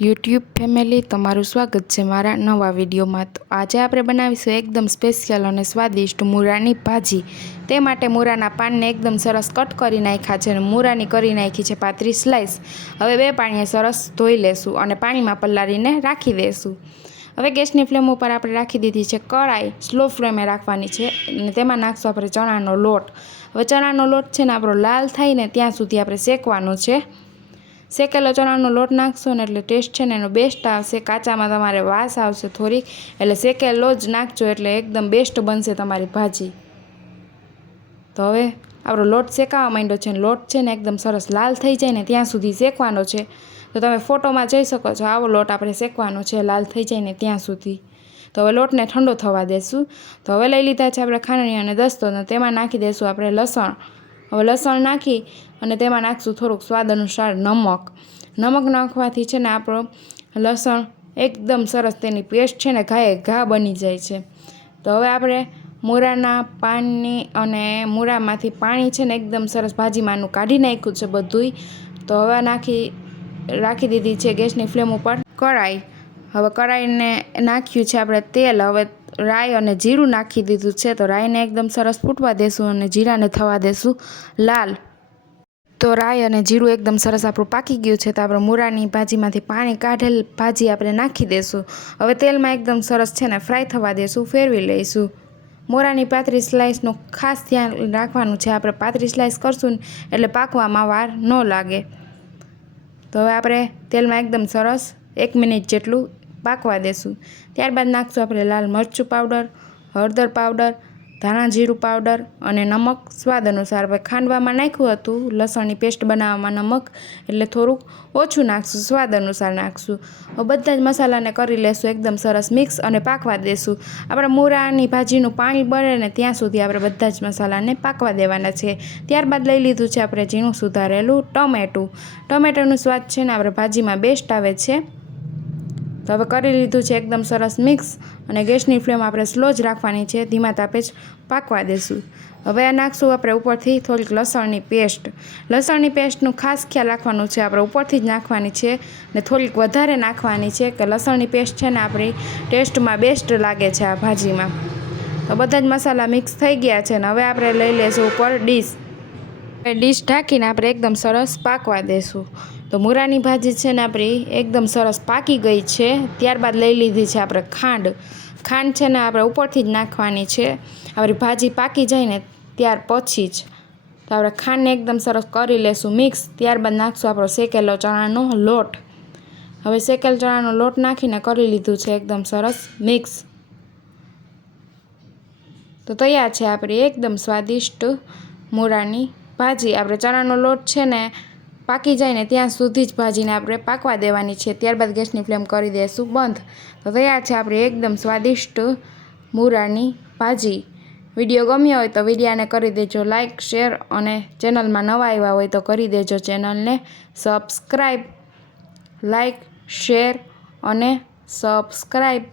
YouTube family, તમારું સ્વાગત છે મારા નવા વિડીયોમાં। તો આજે આપણે બનાવીશું એકદમ સ્પેશિયલ અને સ્વાદિષ્ટ મૂળાની ભાજી। તે માટે મૂળાના પાનને એકદમ સરસ કટ કરી નાખ્યા છે અને મૂળાની કરી નાખી છે પાતળી સ્લાઈસ। હવે બે પાણીએ સરસ ધોઈ લેશું અને પાણીમાં પલાળીને રાખી દઈશું। હવે ગેસની ફ્લેમ ઉપર આપણે રાખી દીધી છે કઢાઈ, સ્લો ફ્લેમે રાખવાની છે અને તેમાં નાખશું આપણે ચણાનો લોટ। હવે ચણાનો લોટ છે ને આપણો લાલ થાય ને ત્યાં સુધી આપણે શેકવાનો છે। શેકેલો ચણાનો લોટ નાખશો ને એટલે ટેસ્ટ છે ને એનો બેસ્ટ આવશે। કાચામાં તમારે વાસ આવશે થોડીક, એટલે શેકેલો જ નાખજો એટલે એકદમ બેસ્ટ બનશે તમારી ભાજી। તો હવે આપણો લોટ શેકાવા માંડ્યો છે, લોટ છે ને એકદમ સરસ લાલ થઈ જાય ને ત્યાં સુધી શેકવાનો છે। તો તમે ફોટોમાં જોઈ શકો છો, આવો લોટ આપણે શેકવાનો છે લાલ થઈ જાય ને ત્યાં સુધી। તો હવે લોટને ઠંડો થવા દેશું। તો હવે લઈ લીધા છે આપણે ખાંડણી અને દસ્તો, ને તેમાં નાખી દઈશું આપણે લસણ। હવે લસણ નાખી અને તેમાં નાખશું થોડુંક સ્વાદ અનુસાર નમક। નમક નાખવાથી છે ને આપણો લસણ એકદમ સરસ તેની પેસ્ટ છે ને ઘાએ ઘા બની જાય છે। તો હવે આપણે મૂળાના પાનની અને મૂળામાંથી પાણી છે ને એકદમ સરસ ભાજીમાંનું કાઢી નાખ્યું છે બધુંય। તો હવે રાખી દીધી છે ગેસની ફ્લેમ ઉપર કઢાઈ। હવે કઢાઈને નાખ્યું છે આપણે તેલ। હવે રાઈ અને જીરું નાખી દીધું છે। તો રાઈને એકદમ સરસ ફૂટવા દેશું અને જીરાને થવા દેશું લાલ। તો રાઈ અને જીરું એકદમ સરસ આપણું પાકી ગયું છે। તો આપણે મૂળાની ભાજીમાંથી પાણી કાઢેલ ભાજી આપણે નાખી દઈશું। હવે તેલમાં એકદમ સરસ છે ને ફ્રાય થવા દઈશું, ફેરવી લઈશું। મૂળાની પાતળી સ્લાઈસનું ખાસ ધ્યાન રાખવાનું છે, આપણે પાતળી સ્લાઈસ કરશું ને એટલે પાકવામાં વાર ન લાગે। તો હવે આપણે તેલમાં એકદમ સરસ 1 મિનિટ જેટલું પાકવા દેશું। ત્યારબાદ નાખશું આપણે લાલ મરચું પાવડર, હળદર પાવડર, ધાણા જીરું પાવડર અને નમક સ્વાદ અનુસાર। હવે ખાંડવામાં નાખ્યું હતું લસણની પેસ્ટ બનાવવામાં નમક, એટલે થોડુંક ઓછું નાખશું, સ્વાદ અનુસાર નાખશું। હવે બધા જ મસાલાને કરી લેશું એકદમ સરસ મિક્સ અને પાકવા દેશું। આપણે મૂળાની ભાજીનું પાણી બળે ને ત્યાં સુધી આપણે બધા જ મસાલાને પાકવા દેવાના છે। ત્યારબાદ લઈ લીધું છે આપણે ઝીણું સુધારેલું ટમેટું। ટમેટાનું સ્વાદ છે ને આપણે ભાજીમાં બેસ્ટ આવે છે। તો હવે કરી લીધું છે એકદમ સરસ મિક્સ અને ગેસની ફ્લેમ આપણે સ્લો જ રાખવાની છે, ધીમા તાપે જ પાકવા દેશું। હવે આ નાખશું આપણે ઉપરથી થોડીક લસણની પેસ્ટ। લસણની પેસ્ટનું ખાસ ખ્યાલ રાખવાનું છે, આપણે ઉપરથી જ નાખવાની છે ને થોડીક વધારે નાખવાની છે કે લસણની પેસ્ટ છે ને આપણી ટેસ્ટમાં બેસ્ટ લાગે છે આ ભાજીમાં। તો બધા જ મસાલા મિક્સ થઈ ગયા છે ને હવે આપણે લઈ લઈશું ઉપર ડીશ ઢાંકીને આપણે એકદમ સરસ પાકવા દેશું। તો મૂળાની ભાજી છે ને આપણી એકદમ સરસ પાકી ગઈ છે। ત્યારબાદ લઈ લીધી છે આપણે ખાંડ છે ને આપણે ઉપરથી જ નાખવાની છે, આપણી ભાજી પાકી જાય ને ત્યાર પછી જ। તો આપણે ખાંડને એકદમ સરસ કરી લેશું મિક્સ। ત્યારબાદ નાખશું આપણો શેકેલો ચણાનો લોટ। હવે શેકેલ ચણાનો લોટ નાખીને કરી લીધું છે એકદમ સરસ મિક્સ। તો તૈયાર છે આપણી એકદમ સ્વાદિષ્ટ મૂળાની ભાજી। આપણે ચણાનો લોટ છે ને પાકી જાય ને ત્યાં સુધી જ ભાજીને આપણે પાકવા દેવાની છે, ત્યારબાદ ગેસની ફ્લેમ કરી દઈશું બંધ। તો તૈયાર છે આપણી એકદમ સ્વાદિષ્ટ મૂળાની ભાજી। વિડીયો ગમ્યો હોય તો વિડીયાને કરી દેજો લાઇક, શેર અને ચેનલમાં નવા આવ્યા હોય તો કરી દેજો ચેનલને સબસ્ક્રાઈબ। લાઇક, શેર અને સબસ્ક્રાઈબ।